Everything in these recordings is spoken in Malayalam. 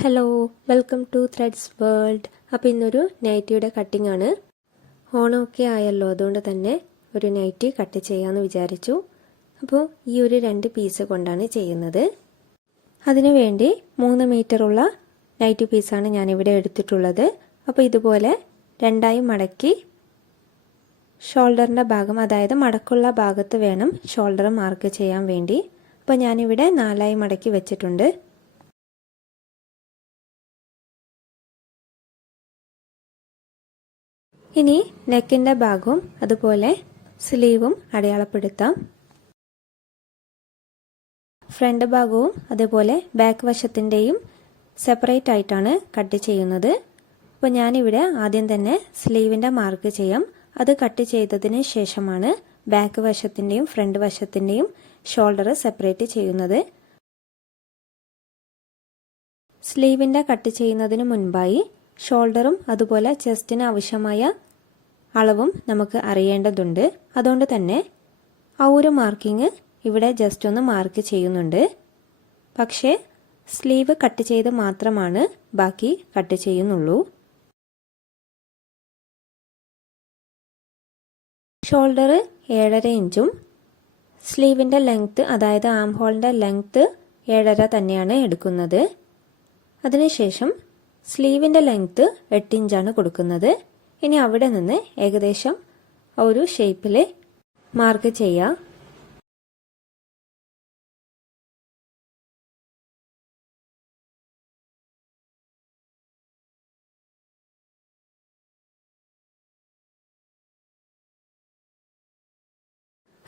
Hello welcome to threads world അപ്പോൾ ഇന്നൊരു നൈറ്റിയുടെ കട്ടിംഗ് ആണ്. ഓണമൊക്കെ ആയല്ലോ അതുകൊണ്ട് തന്നെ ഒരു നൈറ്റി കട്ട് ചെയ്യാമെന്ന് വിചാരിച്ചു. അപ്പോൾ ഈ ഒരു രണ്ട് പീസ് കൊണ്ടാണ് ചെയ്യുന്നത്. അതിനു വേണ്ടി മൂന്ന് മീറ്ററുള്ള നൈറ്റി പീസാണ് ഞാനിവിടെ എടുത്തിട്ടുള്ളത്. അപ്പോൾ ഇതുപോലെ രണ്ടായി മടക്കി ഷോൾഡറിന്റെ ഭാഗം അതായത് മടക്കുള്ള ഭാഗത്ത് വേണം ഷോൾഡർ മാർക്ക് ചെയ്യാൻ വേണ്ടി. അപ്പോൾ ഞാനിവിടെ നാലായി മടക്കി വെച്ചിട്ടുണ്ട്. ഇനി നെക്കിന്റെ ഭാഗവും അതുപോലെ സ്ലീവും അടയാളപ്പെടുത്താം. ഫ്രണ്ട് ഭാഗവും അതുപോലെ ബാക്ക് വശത്തിന്റെയും സെപ്പറേറ്റ് ആയിട്ടാണ് കട്ട് ചെയ്യുന്നത്. അപ്പോൾ ഞാനിവിടെ ആദ്യം തന്നെ സ്ലീവിന്റെ മാർക്ക് ചെയ്യാം. അത് കട്ട് ചെയ്തതിന് ശേഷമാണ് ബാക്ക് വശത്തിന്റെയും ഫ്രണ്ട് വശത്തിന്റെയും ഷോൾഡർ സെപ്പറേറ്റ് ചെയ്യുന്നത്. സ്ലീവിന്റെ കട്ട് ചെയ്യുന്നതിന് മുൻപായി ഷോൾഡറും അതുപോലെ ചെസ്റ്റിന് ആവശ്യമായ അളവും നമുക്ക് അറിയേണ്ടതുണ്ട്. അതുകൊണ്ട് തന്നെ ആ ഒരു മാർക്കിങ് ഇവിടെ ജസ്റ്റ് ഒന്ന് മാർക്ക് ചെയ്യുന്നുണ്ട്. പക്ഷേ സ്ലീവ് കട്ട് ചെയ്ത് മാത്രമാണ് ബാക്കി കട്ട് ചെയ്യുന്നുള്ളൂ. ഷോൾഡർ ഏഴര ഇഞ്ചും സ്ലീവിന്റെ ലെങ്ത്ത് അതായത് ആം ഹോളിന്റെ ലെങ്ത്ത് ഏഴര തന്നെയാണ് എടുക്കുന്നത്. അതിനുശേഷം സ്ലീവിന്റെ ലെങ്ത്ത് എട്ട് ഇഞ്ചാണ് കൊടുക്കുന്നത്. ഇനി അവിടെ നിന്ന് ഏകദേശം ഒരു ഷേപ്പിൽ മാർക്ക് ചെയ്യുക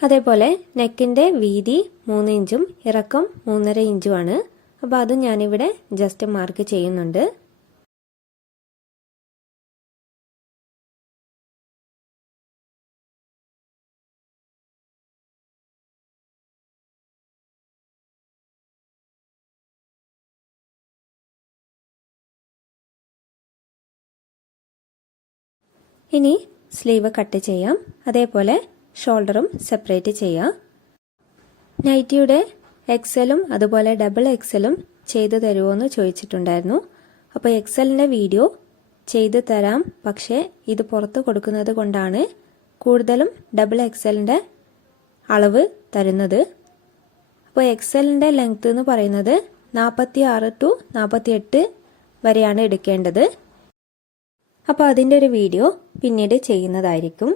അതേപോലെ നെക്കിന്റെ വീതി മൂന്ന് ഇഞ്ചും ഇറക്കം മൂന്നര ഇഞ്ചുമാണ്. അപ്പോൾ അതും ഞാനിവിടെ ജസ്റ്റ് മാർക്ക് ചെയ്യുന്നുണ്ട്. ഇനി സ്ലീവ് കട്ട് ചെയ്യാം. അതേപോലെ ഷോൾഡറും സെപ്പറേറ്റ് ചെയ്യാം. നൈറ്റിയുടെ എക്സലും അതുപോലെ ഡബിൾ എക്സലും ചെയ്തു തരുമോ എന്ന് ചോദിച്ചിട്ടുണ്ടായിരുന്നു. അപ്പോൾ എക്സലിന്റെ വീഡിയോ ചെയ്തു തരാം. പക്ഷേ ഇത് പുറത്ത് കൊടുക്കുന്നത് കൊണ്ടാണ് കൂടുതലും ഡബിൾ എക്സലിന്റെ അളവ് തരുന്നത്. അപ്പോൾ എക്സലിന്റെ ലെങ്ത് എന്ന് പറയുന്നത് നാൽപ്പത്തി ആറ് ടു നാൽപ്പത്തി എട്ട് വരെയാണ് എടുക്കേണ്ടത്. അപ്പോൾ അതിന്റെ ഒരു വീഡിയോ പിന്നീട് ചെയ്യുന്നതായിരിക്കും.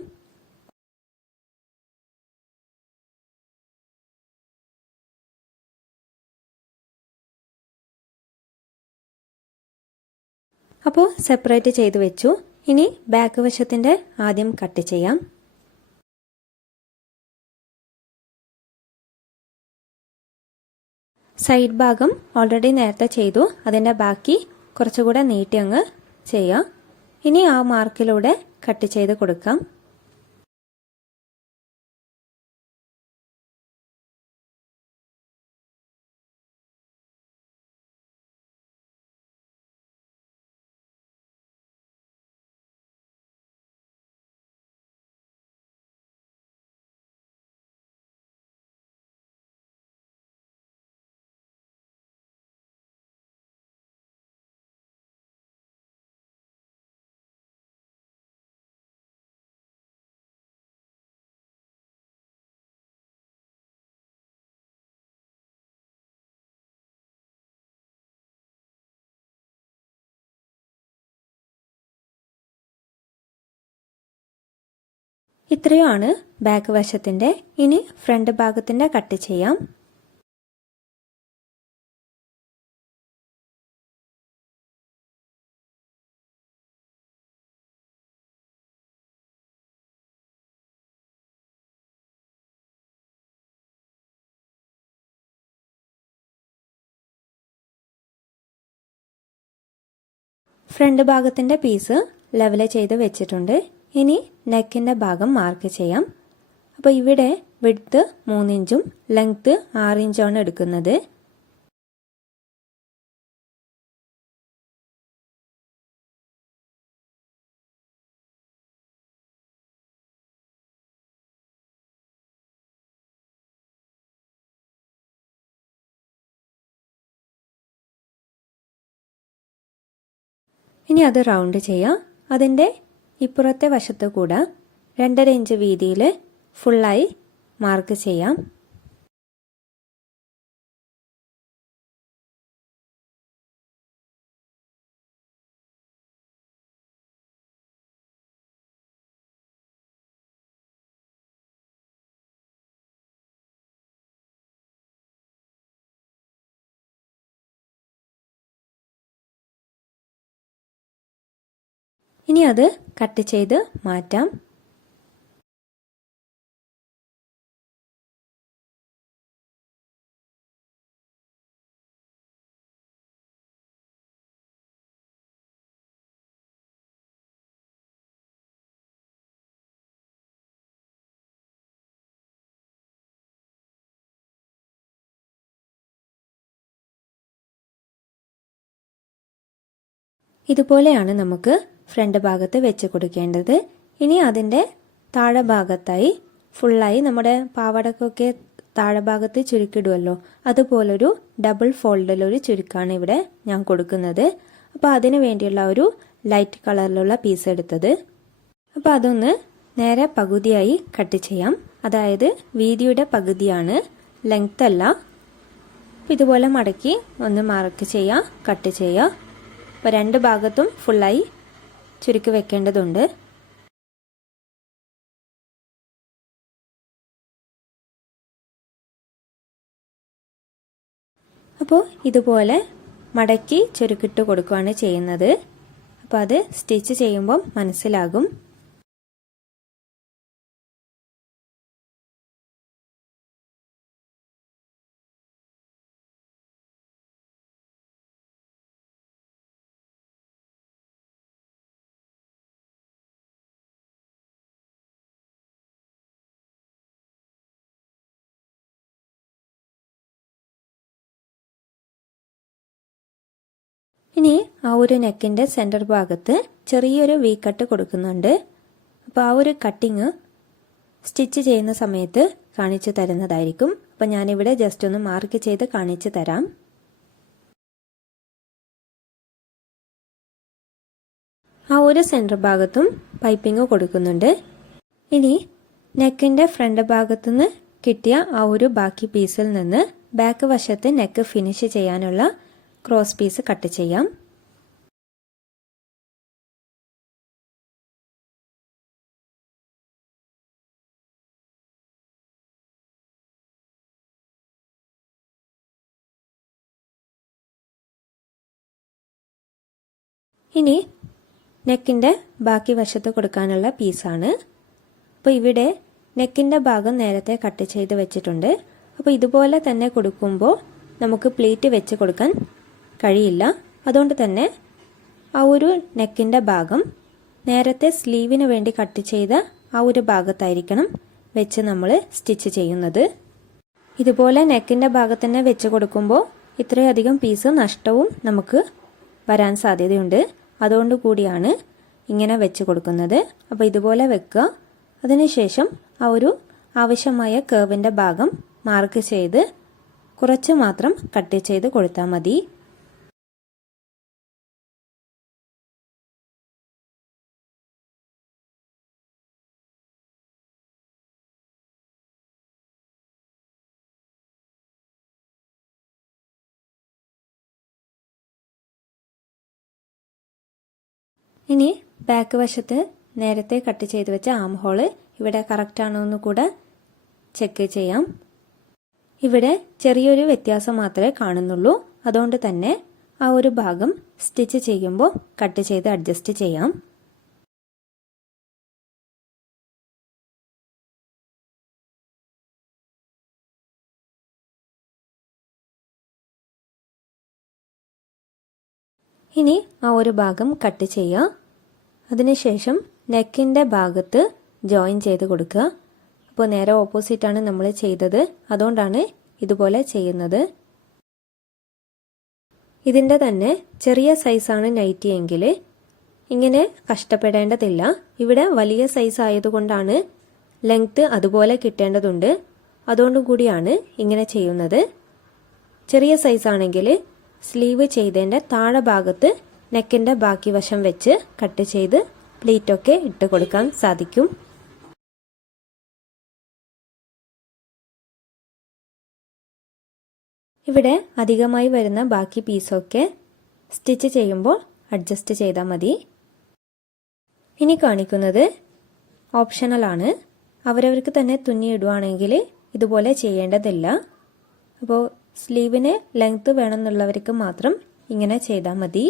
അപ്പോൾ സെപ്പറേറ്റ് ചെയ്ത് വെച്ചു. ഇനി ബാക്ക് വശത്തിന്റെ ആദ്യം കട്ട് ചെയ്യാം. സൈഡ് ഭാഗം ഓൾറെഡി നേരത്തെ ചെയ്തു. അതിന്റെ ബാക്കി കുറച്ചുകൂടെ നീട്ടി അങ്ങ് ചെയ്യാം. ഇനി ആ മാർക്കിലൂടെ കട്ട് ചെയ്ത് കൊടുക്കാം. ഇത്രയുമാണ് ബാക്ക് വശത്തിന്റെ. ഇനി ഫ്രണ്ട് ഭാഗത്തിന്റെ കട്ട് ചെയ്യാം. ഫ്രണ്ട് ഭാഗത്തിന്റെ പീസ് ലെവൽ ചെയ്ത് വെച്ചിട്ടുണ്ട്. ഇനി നെക്കിന്റെ ഭാഗം മാർക്ക് ചെയ്യാം. അപ്പോൾ ഇവിടെ വിഡ്ത്ത് മൂന്നിഞ്ചും ലെങ്ത്ത് ആറിഞ്ചുമാണ് എടുക്കുന്നത്. ഇനി അത് റൗണ്ട് ചെയ്യാം. അതിന്റെ ഇപ്പുറത്തെ വശത്തുകൂടെ രണ്ടര ഇഞ്ച് വീതിയിൽ ഫുള്ളായി മാർക്ക് ചെയ്യാം. ഇനി അത് കട്ട് ചെയ്ത് മാറ്റാം. ഇതുപോലെയാണ് നമുക്ക് ഫ്രണ്ട് ഭാഗത്ത് വെച്ച് കൊടുക്കേണ്ടത്. ഇനി അതിന്റെ താഴെ ഭാഗത്തായി ഫുള്ളായി നമ്മുടെ പാവടക്കൊക്കെ താഴെ ഭാഗത്ത് ചുരുക്കിടുമല്ലോ അതുപോലൊരു ഡബിൾ ഫോൾഡിലൊരു ചുരുക്കാണ് ഇവിടെ ഞാൻ കൊടുക്കുന്നത്. അപ്പോൾ അതിന് വേണ്ടിയുള്ള ഒരു ലൈറ്റ് കളറിലുള്ള പീസ് എടുത്തത്. അപ്പോൾ അതൊന്ന് നേരെ പകുതിയായി കട്ട് ചെയ്യാം. അതായത് വീതിയുടെ പകുതിയാണ് ലെങ്ത് അല്ല. ഇതുപോലെ മടക്കി ഒന്ന് മാർക്ക് ചെയ്യാം കട്ട് ചെയ്യാം. അപ്പോൾ രണ്ട് ഭാഗത്തും ഫുള്ളായി ചുരുക്കി വെക്കേണ്ടതുണ്ട്. അപ്പോൾ ഇതുപോലെ മടക്കി ചുരുക്കിട്ട് കൊടുക്കുകയാണ് ചെയ്യുന്നത്. അപ്പോൾ അത് സ്റ്റിച്ച് ചെയ്യുമ്പം മനസ്സിലാകും. ഇനി ആ ഒരു നെക്കിന്റെ സെന്റർ ഭാഗത്ത് ചെറിയൊരു വി കട്ട് കൊടുക്കുന്നുണ്ട്. അപ്പോൾ ആ ഒരു കട്ടിങ് സ്റ്റിച്ച് ചെയ്യുന്ന സമയത്ത് കാണിച്ചു തരുന്നതായിരിക്കും. അപ്പോൾ ഞാനിവിടെ ജസ്റ്റ് ഒന്ന് മാർക്ക് ചെയ്ത് കാണിച്ചു തരാം. ആ ഒരു സെന്റർ ഭാഗത്തും പൈപ്പിംഗ് കൊടുക്കുന്നുണ്ട്. ഇനി നെക്കിന്റെ ഫ്രണ്ട് ഭാഗത്തുനിന്ന് കിട്ടിയ ആ ഒരു ബാക്കി പീസിൽ നിന്ന് ബാക്ക് വശത്ത് നെക്ക് ഫിനിഷ് ചെയ്യാനുള്ള ക്രോസ് പീസ് കട്ട് ചെയ്യാം. ഇനി നെക്കിന്റെ ബാക്കി വശത്ത് കൊടുക്കാനുള്ള പീസാണ്. അപ്പോൾ ഇവിടെ നെക്കിന്റെ ഭാഗം നേരത്തെ കട്ട് ചെയ്ത് വെച്ചിട്ടുണ്ട്. അപ്പോൾ ഇതുപോലെ തന്നെ കൊടുക്കുമ്പോൾ നമുക്ക് പ്ലേറ്റ് വെച്ച് കൊടുക്കാൻ കഴിയില്ല. അതുകൊണ്ട് തന്നെ ആ ഒരു നെക്കിന്റെ ഭാഗം നേരത്തെ സ്ലീവിന് വേണ്ടി കട്ട് ചെയ്ത ആ ഒരു ഭാഗത്തായിരിക്കണം വെച്ച് നമ്മൾ സ്റ്റിച്ച് ചെയ്യുന്നത്. ഇതുപോലെ നെക്കിന്റെ ഭാഗത്ത് തന്നെ വെച്ച് കൊടുക്കുമ്പോൾ ഇത്രയധികം പീസ് നഷ്ടവും നമുക്ക് വരാൻ സാധ്യതയുണ്ട്. അതുകൊണ്ട് കൂടിയാണ് ഇങ്ങനെ വെച്ച് കൊടുക്കുന്നത്. അപ്പോൾ ഇതുപോലെ വെക്കുക. അതിനുശേഷം ആ ഒരു ആവശ്യമായ കേവിന്റെ ഭാഗം മാർക്ക് ചെയ്ത് കുറച്ച് മാത്രം കട്ട് ചെയ്ത് കൊടുത്താൽ മതി. ഇനി ബാക്ക് വശത്ത് നേരത്തെ കട്ട് ചെയ്ത് വെച്ച ആം ഹോൾ ഇവിടെ കറക്റ്റ് ആണോ എന്ന് കൂടെ ചെക്ക് ചെയ്യാം. ഇവിടെ ചെറിയൊരു വ്യത്യാസം മാത്രമേ കാണുന്നുള്ളൂ. അതുകൊണ്ട് തന്നെ ആ ഒരു ഭാഗം സ്റ്റിച്ച് ചെയ്യുമ്പോൾ കട്ട് ചെയ്ത് അഡ്ജസ്റ്റ് ചെയ്യാം. ഇനി ആ ഒരു ഭാഗം കട്ട് ചെയ്യുക. അതിനുശേഷം നെക്കിന്റെ ഭാഗത്ത് ജോയിൻ ചെയ്ത് കൊടുക്കുക. അപ്പോൾ നേരെ ഓപ്പോസിറ്റാണ് നമ്മൾ ചെയ്തത്. അതുകൊണ്ടാണ് ഇതുപോലെ ചെയ്യുന്നത്. ഇതിന്റെ തന്നെ ചെറിയ സൈസാണ് നൈറ്റി എങ്കിൽ ഇങ്ങനെ കഷ്ടപ്പെടേണ്ടതില്ല. ഇവിടെ വലിയ സൈസ് ആയതുകൊണ്ടാണ് ലെങ്ത്ത് അതുപോലെ കിട്ടേണ്ടതുണ്ട്. അതുകൊണ്ടും കൂടിയാണ് ഇങ്ങനെ ചെയ്യുന്നത്. ചെറിയ സൈസാണെങ്കിൽ സ്ലീവ് ചെയ്തതിന്റെ താഴെ ഭാഗത്ത് നെക്കിന്റെ ബാക്കി വശം വെച്ച് കട്ട് ചെയ്ത് പ്ലീറ്റൊക്കെ ഇട്ട് കൊടുക്കാൻ സാധിക്കും. ഇവിടെ അധികമായി വരുന്ന ബാക്കി പീസൊക്കെ സ്റ്റിച്ച് ചെയ്യുമ്പോൾ അഡ്ജസ്റ്റ് ചെയ്താൽ മതി. ഇനി കാണിക്കുന്നത് ഓപ്ഷണലാണ് അവരവർക്ക് തന്നെ തുന്നിയിടുവാണെങ്കിൽ ഇതുപോലെ ചെയ്യേണ്ടതില്ല. അപ്പോൾ സ്ലീവിന് ലെങ്ത്ത് വേണമെന്നുള്ളവർക്ക് മാത്രം ഇങ്ങനെ ചെയ്താൽ മതി.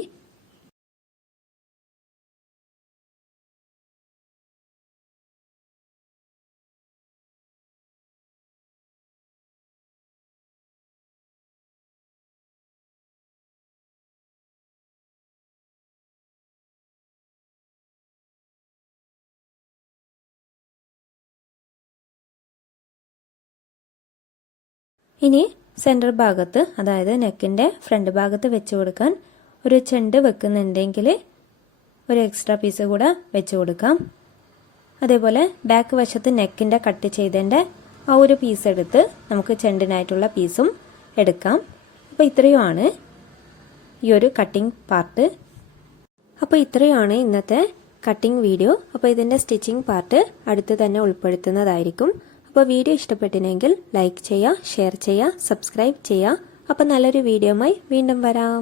ഇനി സെന്റർ ഭാഗത്ത് അതായത് നെക്കിന്റെ ഫ്രണ്ട് ഭാഗത്ത് വെച്ച് കൊടുക്കാൻ ഒരു ചെണ്ട് വെക്കുന്നുണ്ടെങ്കിൽ ഒരു എക്സ്ട്രാ പീസ് കൂടെ വെച്ച് കൊടുക്കാം. അതേപോലെ ബാക്ക് വശത്ത് നെക്കിന്റെ കട്ട് ചെയ്തതിന്റെ ആ ഒരു പീസ് എടുത്ത് നമുക്ക് ചെണ്ടിനായിട്ടുള്ള പീസും എടുക്കാം. അപ്പോൾ ഇത്രയുമാണ് ഈ ഒരു കട്ടിംഗ് പാർട്ട് അപ്പോൾ ഇത്രയുമാണ് ഇന്നത്തെ കട്ടിംഗ് വീഡിയോ അപ്പോൾ ഇതിന്റെ സ്റ്റിച്ചിങ് പാർട്ട് അടുത്ത് തന്നെ ഉൾപ്പെടുത്തുന്നതായിരിക്കും. അപ്പോൾ വീഡിയോ ഇഷ്ടപ്പെട്ടിനെങ്കിൽ ലൈക്ക് ചെയ്യുക ഷെയർ ചെയ്യുക സബ്സ്ക്രൈബ് ചെയ്യുക അപ്പോൾ നല്ലൊരു വീഡിയോയുമായി വീണ്ടും വരാം.